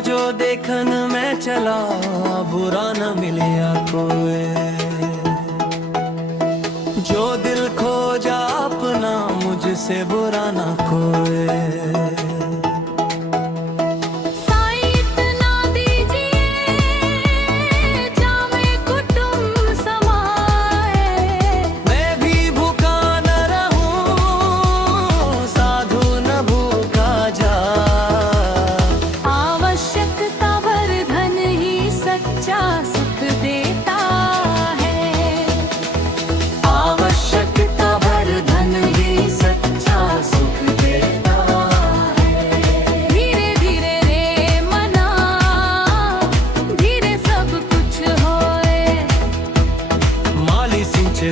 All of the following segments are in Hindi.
जो देखन मैं चला, बुरा न मिलिया कोई। जो दिल खो जा अपना, मुझसे बुरा न कोई।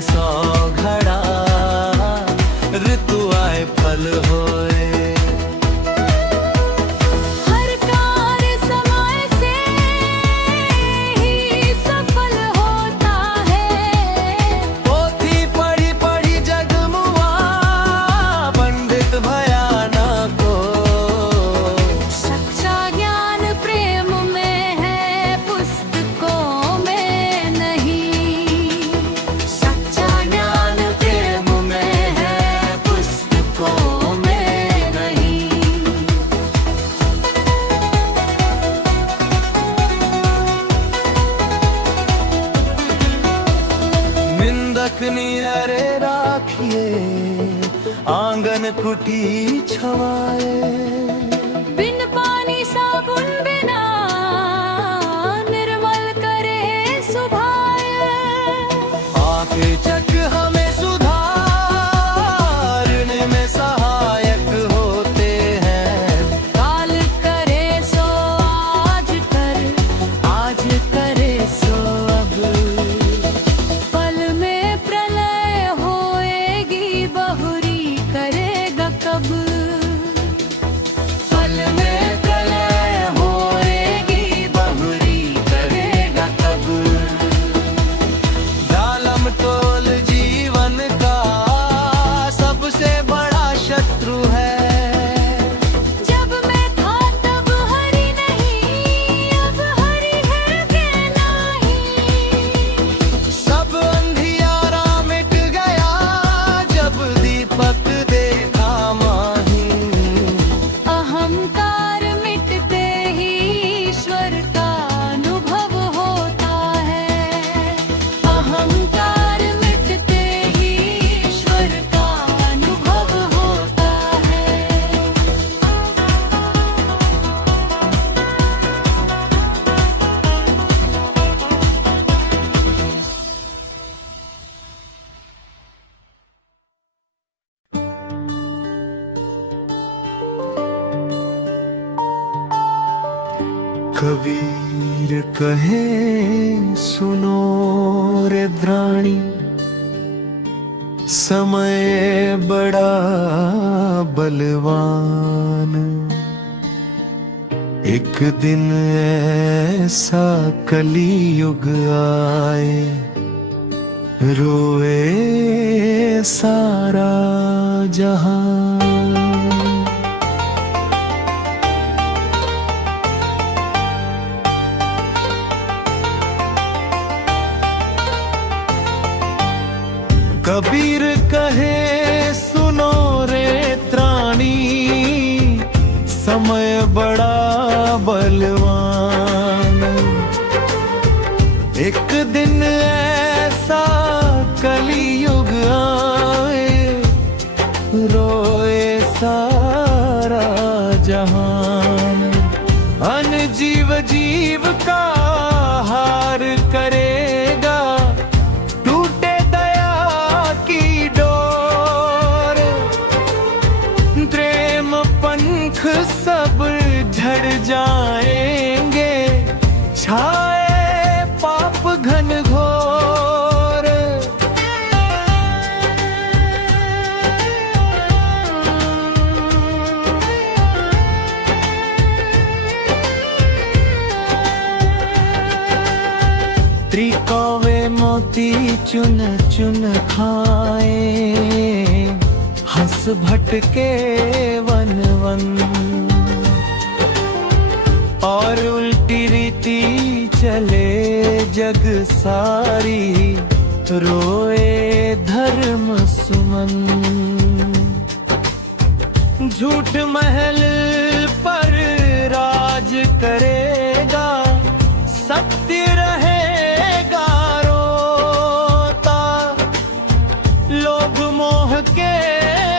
सौ घड़ा ऋतु आए फल होए। हर कार्य समय से ही सफल होता है। पोथी पढ़ी पढ़ी जगमुआ, पंडित भया ना को। सच्चा ज्ञान प्रेम में है, पुस्तकों में नहीं। अरे राखिए आंगन कुटी छवाए। बिन पानी साबुन बिना निर्मल करे सुभाए। आके चक हमें सुधारने में सहायक होते हैं। काल करे सो आज कर, आज करे सो अब। कब फल में प्रलय होएगी, बहुरी करेगा कब। जालम तोल जीवन का सबसे बड़ा शत्रु है। जब मैं था तब हरि नहीं, अब हरि है के नहीं। सब अंधियारा मिट गया, जब दीपक अहंकार मिटते ही ईश्वर का अनुभव होता है। अहंकार मिटते ही ईश्वर का अनुभव होता है। कबीर कहे सुनो रे द्राणी, समय बड़ा बलवान। एक दिन ऐसा कलियुग आए, रोए सारा जहां। कबीर कहे सुनो रे त्राणी, समय बड़ा बलवान। एक दिन ऐसा कलियुग आए, रोए सारा जहान। अनजीव जीव का हार करेगा, सब झड़ जाएंगे, छाए पाप घन घोर। त्रिकौवे मोती चुन चुन खाए, हंस भटके वन वन। और उल्टी रीति चले जग सारी, रोए धर्म सुमन। झूठ महल पर राज करेगा, सत्य रहेगा रोता। लोभ मोह के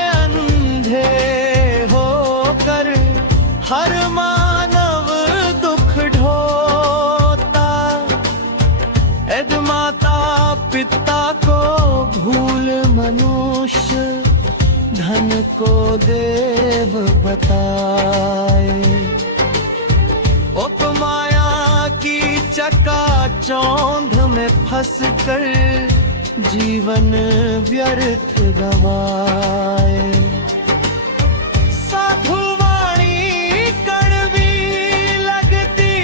अंधे होकर हर मानव दुख ढोता। यदि माता पिता को भूल मनुष्य, धन को देव बताए। उपमाया की चकाचौंध में फंस कर जीवन व्यर्थ गवाए। साधु वाणी कड़वी लगती,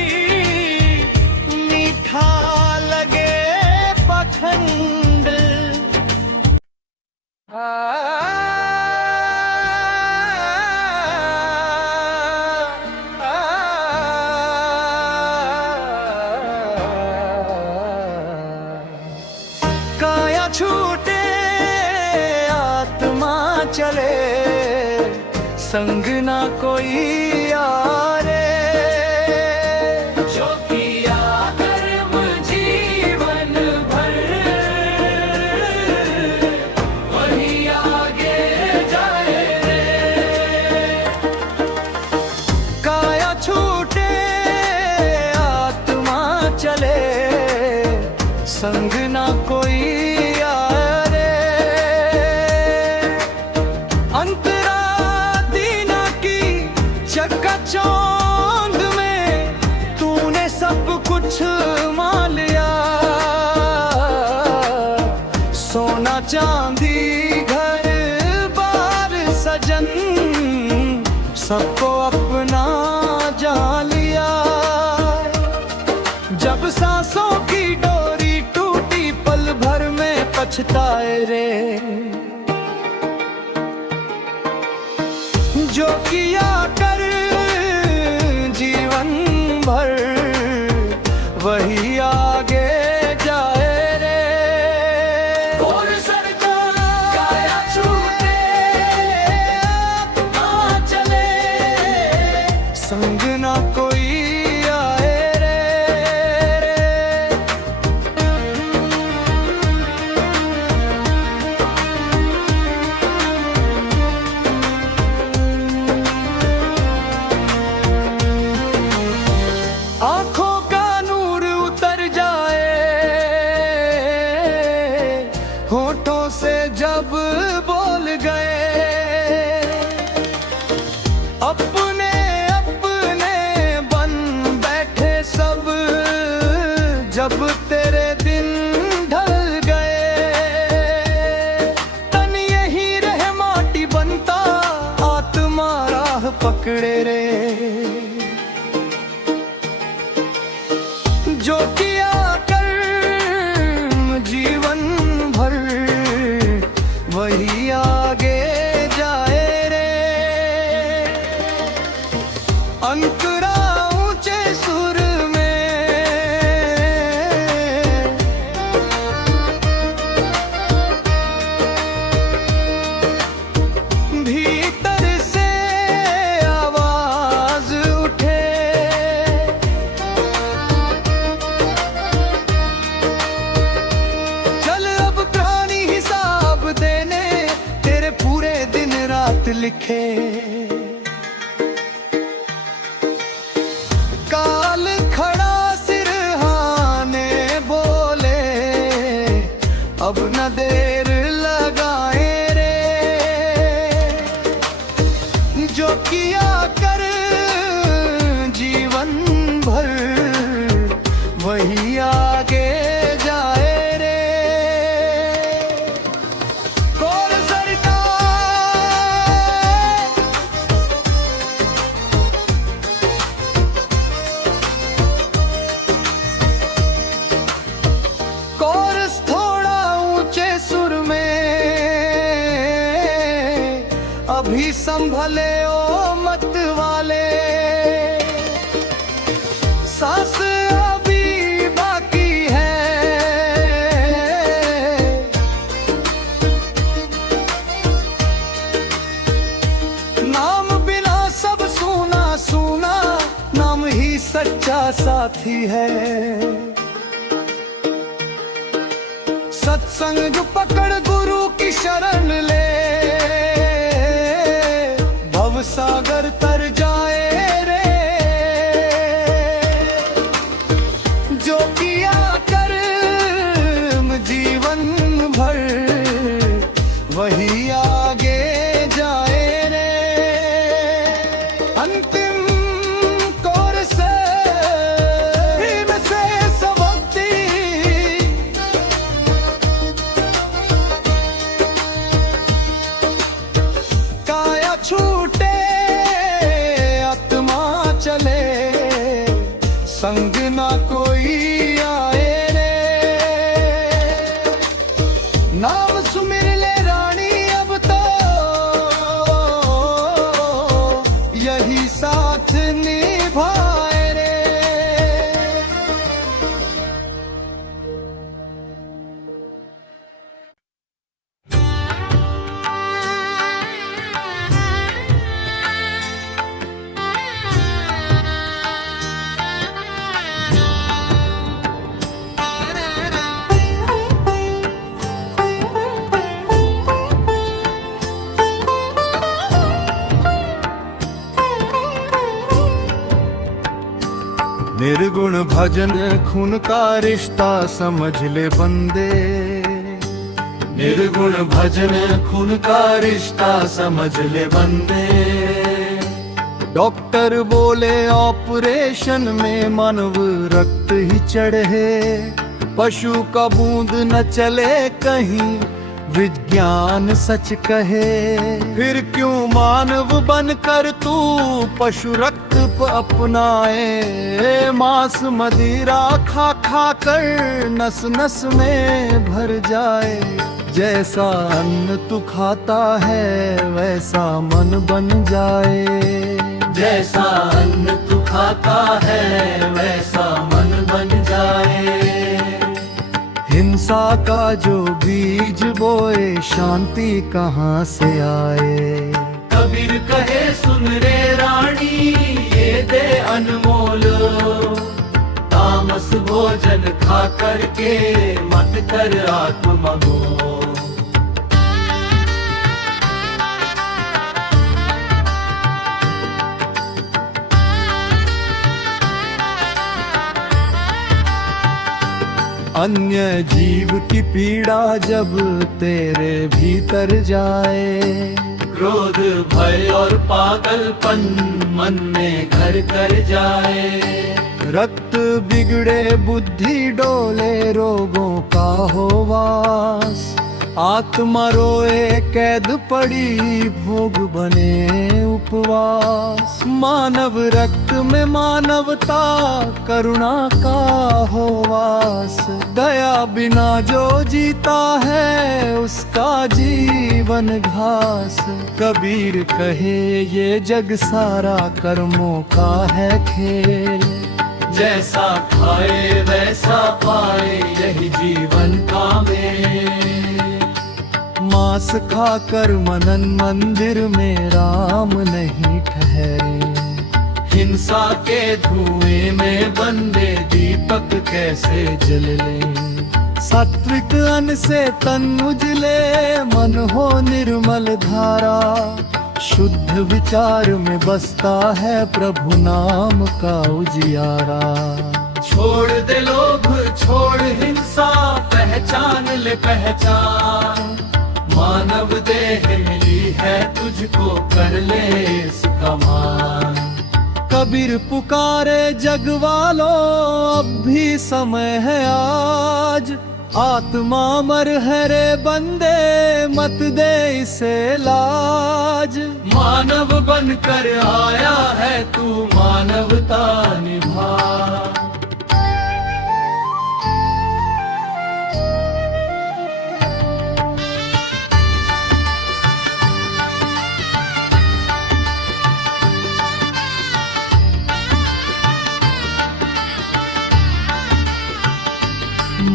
मीठा लगे पखंड। काया छूटे आत्मा चले, संग ना कोई यारे। जो किया कर्म जीवन भर, वही आगे जाए रे। काया छूटे आत्मा चले, संग ना कोई यारे। अंतरा दीना की चकाचौंध में तूने सब कुछ मान लिया। सोना चांदी घर बार सजन, सबको अपना जान लिया। जब सांसों की डोरी टूटी, पल भर में पछताए रे। जो किया कर जीवन भर, वही आगे जाए रे। और सरकार काया छूटे आत्मा चले, संग ना कोई आए रे। आंखों का नूर उतर जाए, होठों से जब बोल गए। अपने अपने बन बैठे सब, जब तेरे दिन ढल गए। तन यही रह माटी बनता, आत्मा राह पकड़े रे। जो किया कर्म जीवन भर, वही आगे जाए रे। अंतरा ऊंचे सुर में, भीतर से आवाज उठे। लिखे काल खड़ा सिरहाने बोले, अब न देर लगाए रे। जो किया कर जीवन भर, वही आगे जाए रे। कोरस थोड़ा ऊंचे सुर में, अभी संभले ओ मत वाले। सांस अभी बाकी है, नाम बिना सब सूना सूना, नाम ही सच्चा साथी है। सत्संग पकड़ गुरु की शरण ले, भव सागर तर जाए रे। जो किया कर्म जीवन भर, वही आगे जाए रे। अंतिम कौर से भीम से सबकती, काया छूटे आत्मा चले, संग ना कोई आए रे। नाम सुमिर ले रानी अब तो, यही साथ निभाए रे। निर्गुण भजन खून का रिश्ता समझ ले बंदे, निर्गुण भजन खून का रिश्ता समझ ले बंदे। डॉक्टर बोले ऑपरेशन में मानव रक्त ही चढ़े, पशु का बूंद न चले कहीं, विज्ञान सच कहे। फिर क्यों मानव बनकर तू पशु रक्त अपनाए, मांस मदिरा खा खा कर नस नस में भर जाए। जैसा अन्न तू खाता है वैसा मन बन जाए, जैसा अन्न तू खाता है वैसा मन बन जाए। हिंसा का जो बीज बोए शांति कहाँ से आए। कबीर कहे सुन रे रानी ये दे अनमोल, तामस भोजन खा करके मत कर आत्ममगो। अन्य जीव की पीड़ा जब तेरे भीतर जाए, क्रोध भय और पागलपन मन में घर कर जाए। रक्त बिगड़े बुद्धि डोले रोगों का हो वास, आत्मा रोए कैद पड़ी भोग बने उपवास। मानव रक्त में मानवता करुणा का हो वास, दया बिना जो जीता है उसका जीवन घास। कबीर कहे ये जग सारा कर्मों का है खेल, जैसा खाए वैसा पाए यही जीवन का मेल। मांस खाकर मनन मंदिर में राम नहीं ठहरे, हिंसा के धुएं में बंदे दीपक कैसे जल ले। सात्विक अन्न से तन उजले मन हो निर्मल धारा, शुद्ध विचार में बसता है प्रभु नाम का उजियारा। छोड़ दे लोभ छोड़ हिंसा पहचान ले पहचान, मानव देह मिली है तुझको कर ले इसका मान। कबीर पुकारे जग वालों अब भी समय है आज, आत्मा अमर है रे बंदे मत दे इसे लाज। मानव बनकर आया है तू मानवता निभा,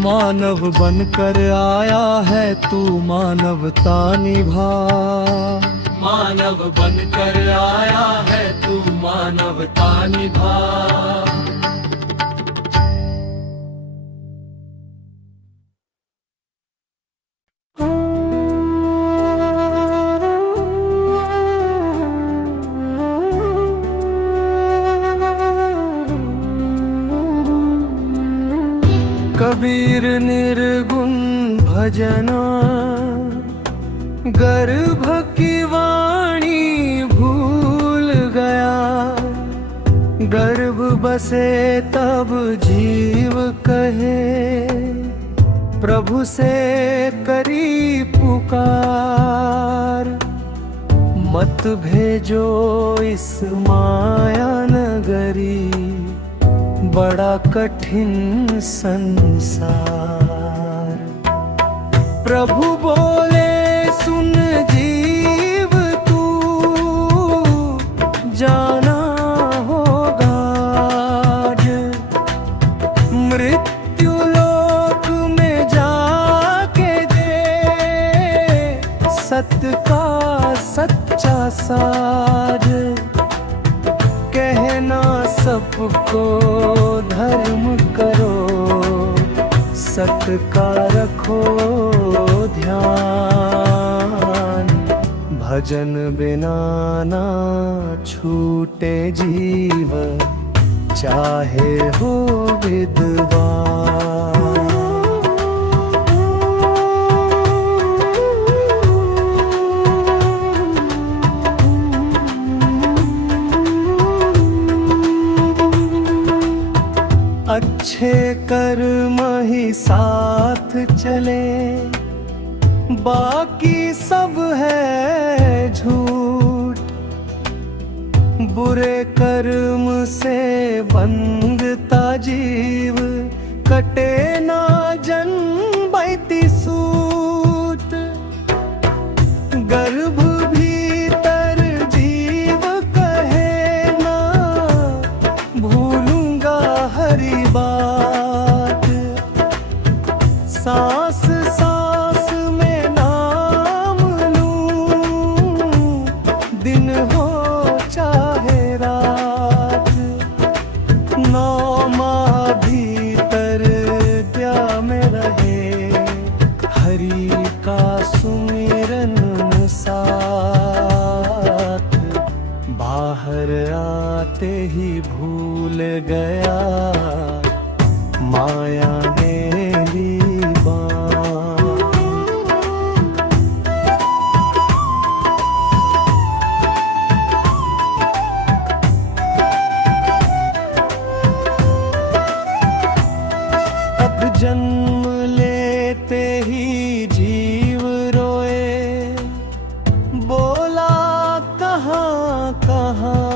मानव बनकर आया है तू मानवता निभा। मानव बनकर आया है तू मानवता निभा। कबीर निर्गुण भजना गर्भ की वाणी भूल गया। गर्भ बसे तब जीव कहे प्रभु से करी पुकार। मत भेजो इस माया नगरी बड़ा कठिन संसार। प्रभु बोले सुन जीव तू जाना होगा आज। मृत्यु लोक में जाके दे सत्य का सच्चा साज। कहना सबको धर्म करो सत्य का रखो ध्यान। भजन बिना ना छूटे जीव चाहे हो विद्वान। अच्छे कर्म ही साथ चले बाकी सब है झूठ। बुरे कर्म से बंधता जीव कटे ना जन्मैती सूत। गर्भ भीतर जीव कहे ना भूलूंगा हरी बात। सांस सांस में नाम लूं दिन हो चाहे रात। 9 माह भीतर क्या में रहे हरि का सुमिरन साथ। बाहर आते ही भूल गया माया ने ली बाँध। अब जन्म लेते ही जीव रोए बोला कहाँ कहाँ।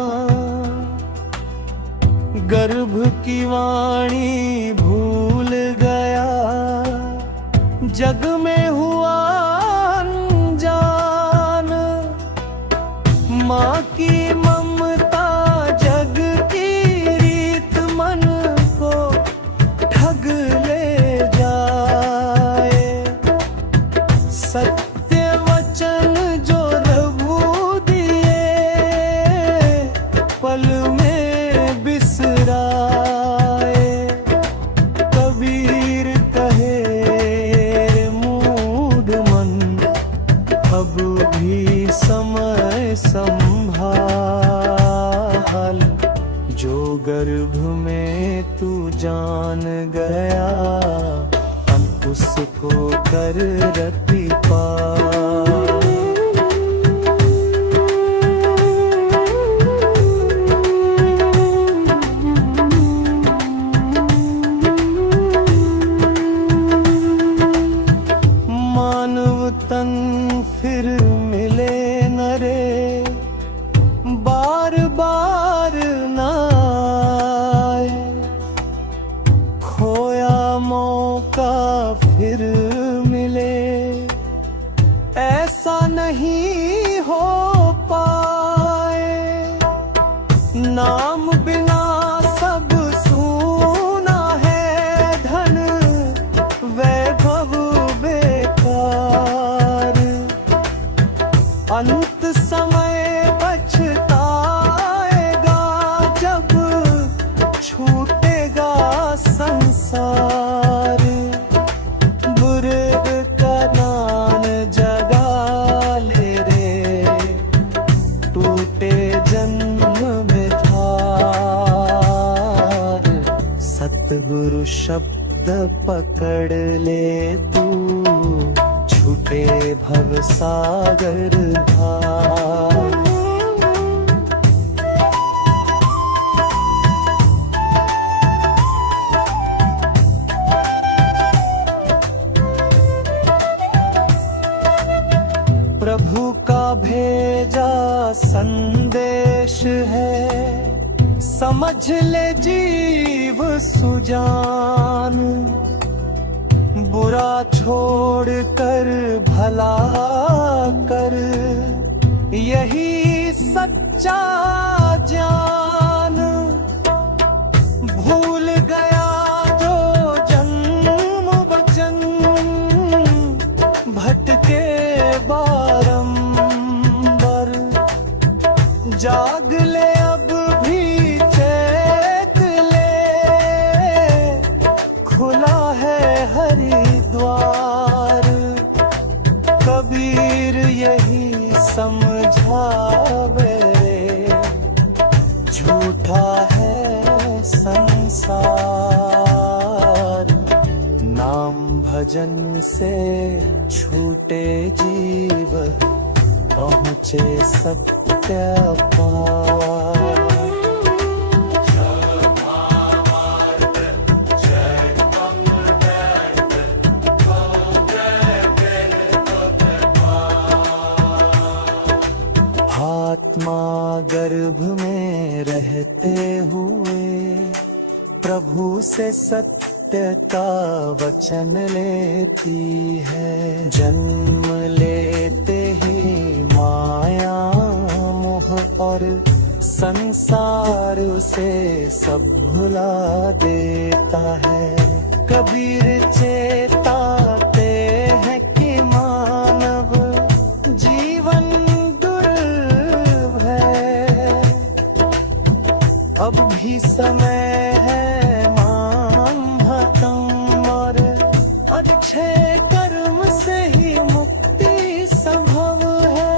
गर्भ की वाणी भूल गया जग में हुआ अनजान। माँ की ममता जग की रीत मन को ठग ले जाए। सत्य वचन जो प्रभु दिए पल में बिसराए। कबीर कहे मूढ़ मन अब भी समय संभाल। जो गर्भ में तू जान गया उसको कर रति पार। मानव तन फिर मिले न रे बार बार ना आए। खोया मौका फिर मिले ऐसा नहीं हो पाए। नाम बिना सब सूना है धन गिरद पकड़ ले तू, छूटे भव सागर धार। प्रभु का भेजा संदेश है, समझ ले जीव सुजान। बुरा छोड़ कर भला कर, यही सच्चा ज्ञान। भूल गया जो जन्म वचन, भटके बारंबार। जाग ले अब भी चेत ले, खुला है हरिद्वार। कबीर यही समझावे रे, झूठा है संसार। नाम भजन से छूटे जीव, पहुँचे सत्य पार। आत्मा गर्भ में रहते हुए, प्रभु से सत्य का वचन लेती है। जन्म लेते ही माया मोह और संसार से सब भुला देता है। कबीर चेताते हैं कि मानव जीवन दुर्लभ है। अब भी समय है मान भटम, और अच्छे कर्म से ही मुक्ति संभव है।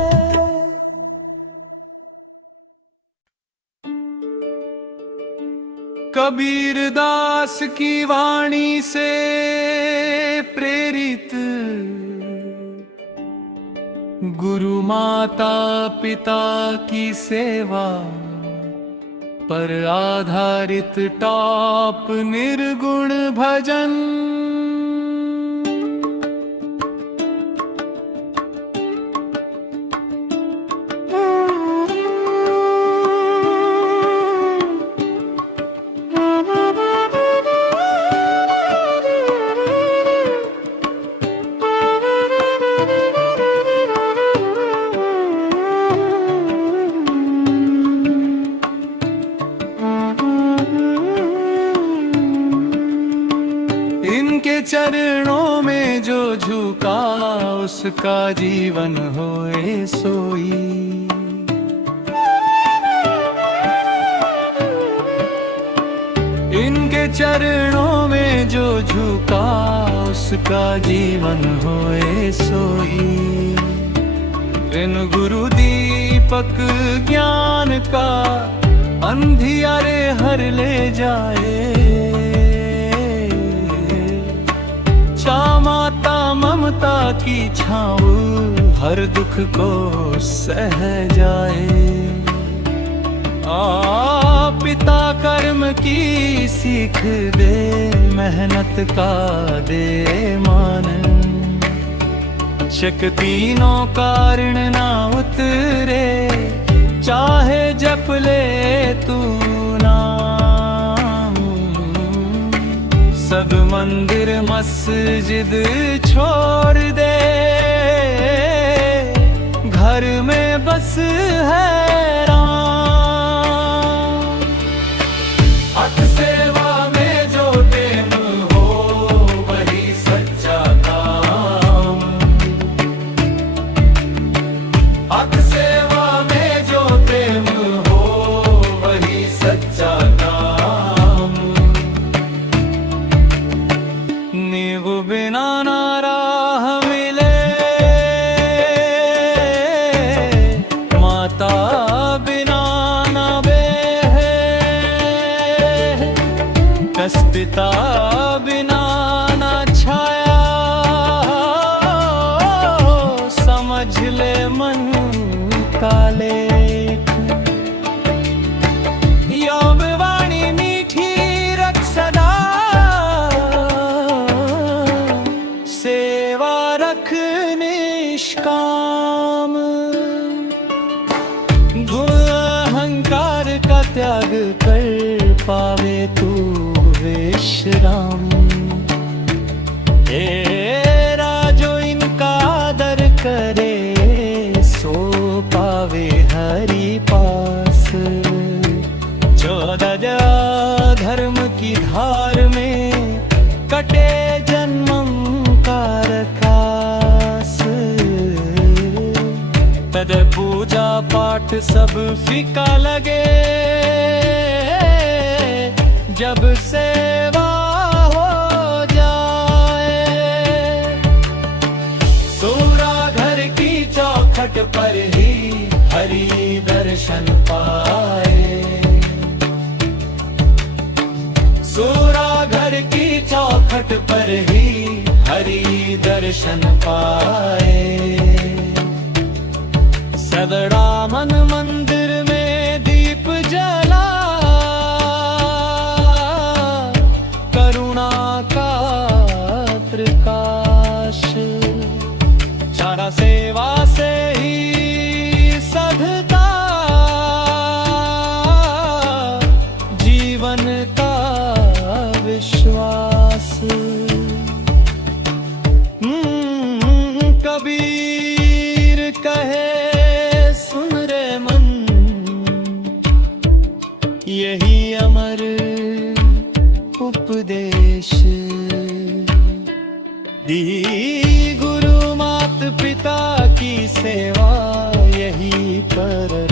कबीर दास की वाणी से प्रेरित, गुरु माता पिता की सेवा पर आधारित टॉप निर्गुण भजन। इनके चरणों में जो झुका, उसका जीवन होए सोई। इनके चरणों में जो झुका, उसका जीवन होए सोई। इन गुरु दीपक ज्ञान का अंधियारे हर ले जाए। माता ममता की छाँव हर दुख को सह जाए। पिता कर्म की सीख दे, मेहनत का दे मान। शक्तिनों कारण ना उतरे, चाहे जप ले तू नाम। सब मंदिर मस्जिद छोड़ दे, घर में बस है राम। हक सेवा में जो टेम हो, वही सच्चा काम। हक सेवा में जो टेम हो, वही सच्चा काम। नीव बिना ना राह मिले, माता ले मन का लेख। यौववाणी मीठी रख सदा, सेवा रख निष्काम। गुण अहंकार का त्याग कर पावे तू विश्राम। तेरा जो इनका आदर करे सो पावे हरि पास। जो दया धर्म की धार में कटे जन्मम का रखास। तद पूजा पाठ सब फीका लगे, जब सेवा हो जाए। सूरा घर की चौखट पर ही हरि दर्शन पाए। सूरा घर की चौखट पर ही हरि दर्शन पाए। सदड़ा मन मंदिर में दीप जला, करुणा का प्रकाश। सारा सेवा से ही सधता जीवन का विश्वास। कबीर कहे सुन रे मन, यही अमर उपदेश। दी गुरु मात पिता की सेवा, यही पर